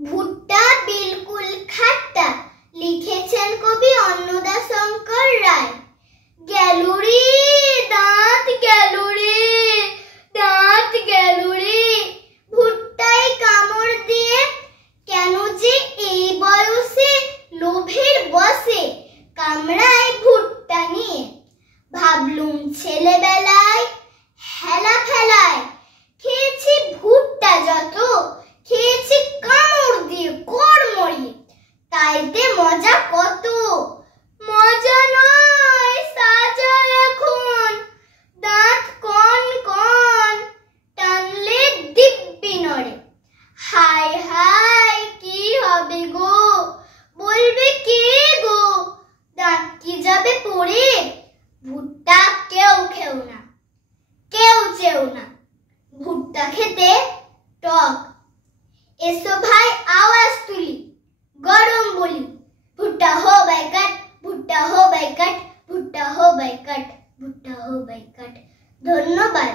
ভুট্টা বিলকুল খাট্টা, লিখেছেন কবি অন্নদাশঙ্কর রায়। গেলুরি দাঁত গেলুরি, দাঁত গেলুরি, ভুট্টায় কামড় দিয়ে কেন যে এই বয়সে লোভের বসে কামড়ায় ভুট্টা নিয়ে। ভাবলুম ছেলেবেলায় হেলা ফেলায় খেয়েছি ভুট্টা, যত খেয়েছি কামড় দিয়ে কড়মড়িয়ে, তাইতে মজা কত। মজা নয় সাজা এখন, দাঁত কন কন, টানলে দিব্যি নড়ে। হায় হায় কি হবে গো, বলবে কে গো, দাঁত কি যাবে পড়ে। ভুট্টা কেউ খেও না, কেউ চেও না, ভুট্টা খেতে টক। এসো ভাই আওয়াজ তুলি, গরম বলি, ভুট্টা हो बैकट, ভুট্টা हो बैकट, ভুট্টা हो बैकट, ভুট্টা हो बैकट। ধন্যবাদ।